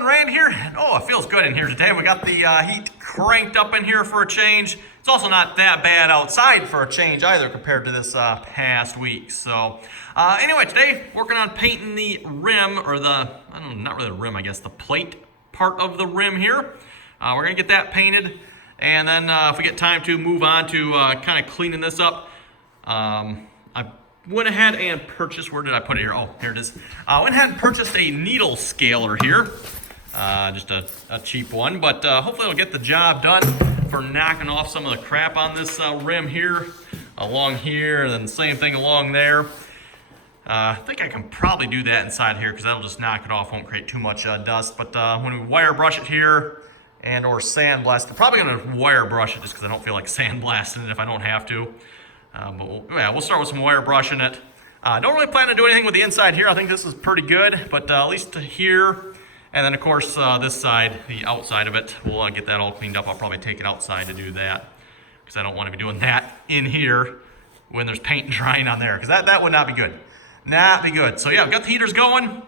everyone, Rand here. And oh, it feels good in here today. We got the heat cranked up in here for a change. It's also not that bad outside for a change either compared to this past week. So anyway, today working on painting the rim, or not really the rim, I guess, the plate part of the rim here. We're gonna get that painted, and then if we get time to move on to kind of cleaning this up. I went ahead and purchased, where did I put it here? Oh, here it is. I went ahead and purchased a needle scaler here. Just a cheap one, but hopefully it'll get the job done for knocking off some of the crap on this rim here, along here, and then the same thing along there. I think I can probably do that inside here because that'll just knock it off, won't create too much dust. But when we wire brush it here and or sandblast, I'm probably gonna wire brush it just because I don't feel like sandblasting it if I don't have to. But we'll start with some wire brushing it. Don't really plan to do anything with the inside here. I think this is pretty good, but at least here, and then of course this side, the outside of it, we'll get that all cleaned up. I'll probably take it outside to do that because I don't want to be doing that in here when there's paint drying on there, because that would not be good. Not be good. So yeah, I've got the heaters going.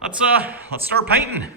Let's start painting.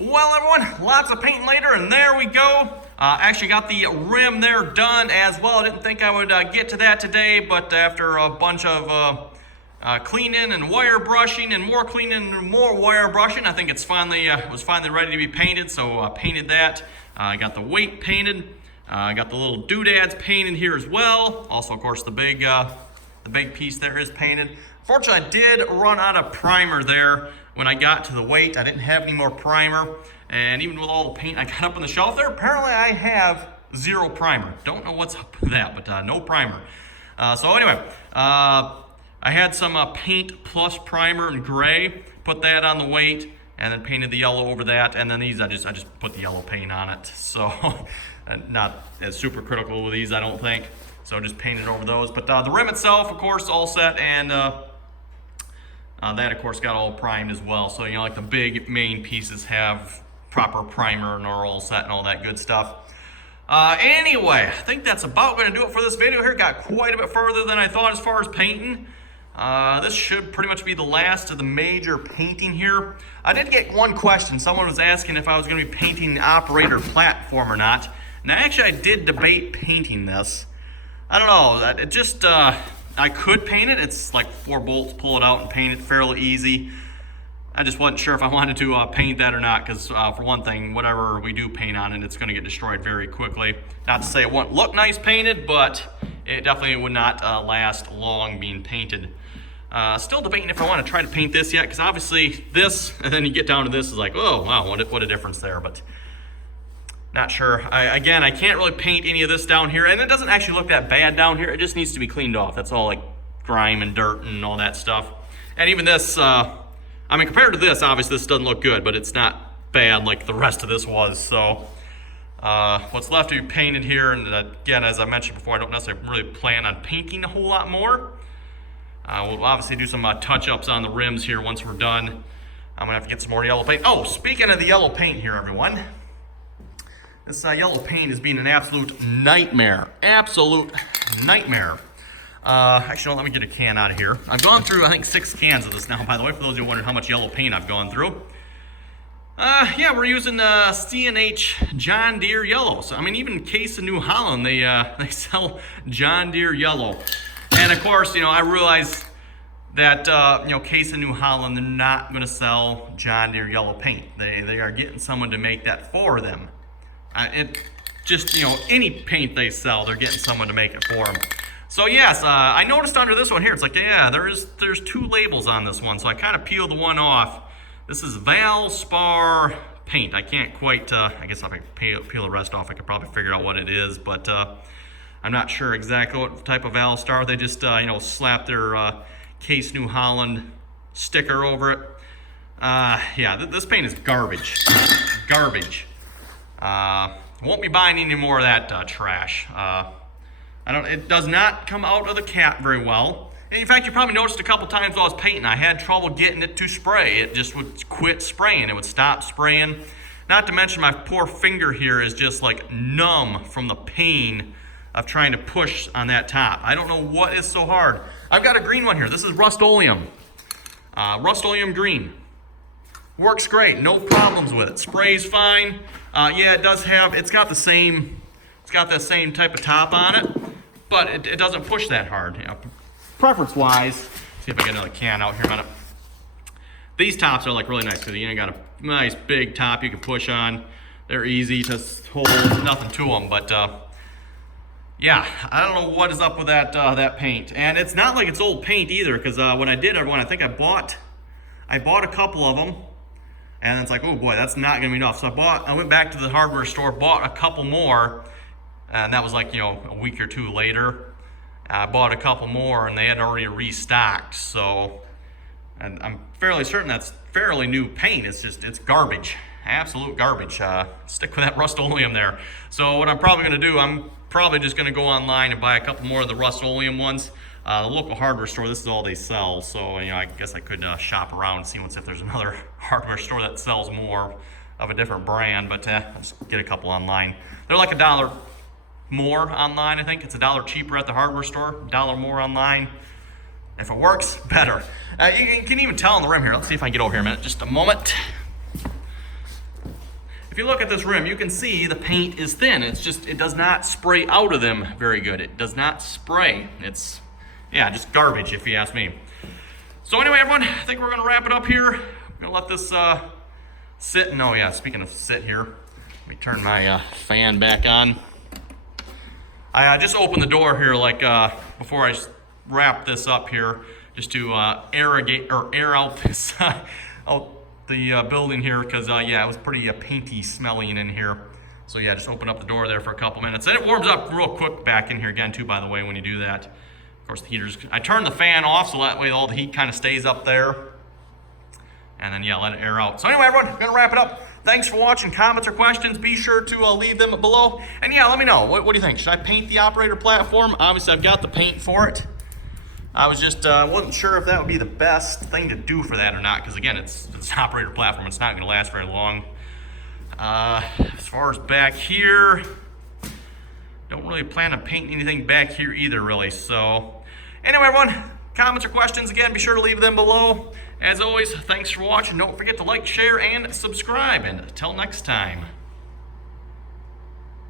Well, everyone, lots of painting later, and there we go. Actually got the rim there done as well. I didn't think I would get to that today, but after a bunch of cleaning and wire brushing and more cleaning and more wire brushing, I think it's finally was finally ready to be painted. So I painted that. I got the weight painted. I got the little doodads painted here as well. Also, of course, the big piece there is painted. Fortunately, I did run out of primer there when I got to the weight. I didn't have any more primer, and even with all the paint I got up on the shelf there, apparently I have 0 primer. Don't know what's up with that, but no primer. So anyway, I had some paint plus primer in gray, put that on the weight, and then painted the yellow over that, and then these I just put the yellow paint on it. So not as super critical with these, I don't think. So just painted over those. But the rim itself, of course, all set, and that, of course, got all primed as well. So, you know, like the big main pieces have proper primer and are all set and all that good stuff. Anyway, I think that's about going to do it for this video here. Got quite a bit further than I thought as far as painting. This should pretty much be the last of the major painting here. I did get one question. Someone was asking if I was going to be painting the operator platform or not. And actually, I did debate painting this. I don't know. It just... I could paint it. It's like 4 bolts, pull it out and paint it fairly easy. I just wasn't sure if I wanted to paint that or not, because for one thing, whatever we do paint on it, it's going to get destroyed very quickly. Not to say it won't look nice painted, but it definitely would not last long being painted. Still debating if I want to try to paint this yet, because obviously this, and then you get down to this, is like, oh wow, what a difference there. But not sure. Again, I can't really paint any of this down here, and it doesn't actually look that bad down here. It just needs to be cleaned off. That's all like grime and dirt and all that stuff. And even this, I mean, compared to this, obviously this doesn't look good, but it's not bad like the rest of this was. So what's left to be painted here, and again, as I mentioned before, I don't necessarily really plan on painting a whole lot more. We'll obviously do some touch-ups on the rims here once we're done. I'm gonna have to get some more yellow paint. Oh, speaking of the yellow paint here, everyone. This yellow paint is being an absolute nightmare. Absolute nightmare. Actually, let me get a can out of here. I've gone through, I think, 6 cans of this now, by the way, for those of you who wondering how much yellow paint I've gone through. Yeah, we're using C&H John Deere yellow. So, I mean, even Case of New Holland, they sell John Deere yellow. And, of course, you know, I realize that, you know, Case of New Holland, they're not going to sell John Deere yellow paint. They are getting someone to make that for them. It just, you know, any paint they sell, they're getting someone to make it for them. So yes, I noticed under this one here, it's like, yeah, there's 2 labels on this one. So I kind of peeled the one off. This is Valspar paint. I can't quite, I guess if I peel the rest off, I could probably figure out what it is, but I'm not sure exactly what type of Valspar. They just, you know, slap their Case New Holland sticker over it. Yeah, this paint is garbage. Garbage. Won't be buying any more of that trash. It does not come out of the cap very well. And in fact, you probably noticed a couple times while I was painting, I had trouble getting it to spray. It just would quit spraying. It would stop spraying. Not to mention my poor finger here is just like numb from the pain of trying to push on that top. I don't know what is so hard. I've got a green one here. This is Rust-Oleum. Rust-Oleum green. Works great, no problems with it. Sprays fine. Yeah, it does have, it's got the same type of top on it, but it doesn't push that hard. You know, preference-wise, see if I get another can out here in a minute. These tops are like really nice because you got a nice big top you can push on. They're easy to hold, nothing to them, but yeah, I don't know what is up with that paint. And it's not like it's old paint either, because when I did everyone, I think I bought a couple of them. And it's like, oh boy, that's not gonna be enough. So I went back to the hardware store, bought a couple more, and that was like, you know, a week or 2 later. I bought a couple more, and they had already restocked. So, and I'm fairly certain that's fairly new paint. It's garbage, absolute garbage. Stick with that Rust-Oleum there. So what I'm probably gonna do, I'm probably just gonna go online and buy a couple more of the Rust-Oleum ones. The local hardware store, this is all they sell, so you know, I guess I could shop around and see if there's another hardware store that sells more of a different brand, but I'll just get a couple online. They're like $1 more online, I think. It's $1 cheaper at the hardware store, $1 more online. If it works, better. You can even tell on the rim here. Let's see if I can get over here a minute, just a moment. if you look at this rim, you can see the paint is thin. It's just, it does not spray out of them very good. It does not spray. It's, yeah, just garbage if you ask me. So anyway, everyone, I think we're gonna wrap it up here. I'm gonna let this sit. No, yeah, speaking of sit here, let me turn my fan back on. I just opened the door here like before I wrap this up here, just to air out this out the building here, because yeah, it was pretty painty smelling in here. So yeah, just open up the door there for a couple minutes, and it warms up real quick back in here again too, by the way, when you do that. Of course, the heaters, I turn the fan off so that way all the heat kind of stays up there, and then yeah, let it air out. So anyway, everyone, I'm gonna wrap it up. Thanks for watching. Comments or questions, be sure to leave them below. And yeah, let me know, what do you think? Should I paint the operator platform? Obviously, I've got the paint for it. I was just wasn't sure if that would be the best thing to do for that or not, because again, it's an operator platform. It's not going to last very long. As far as back here, don't really plan on painting anything back here either, really. So anyway, everyone, comments or questions, again, be sure to leave them below. As always, thanks for watching. Don't forget to like, share, and subscribe. And until next time.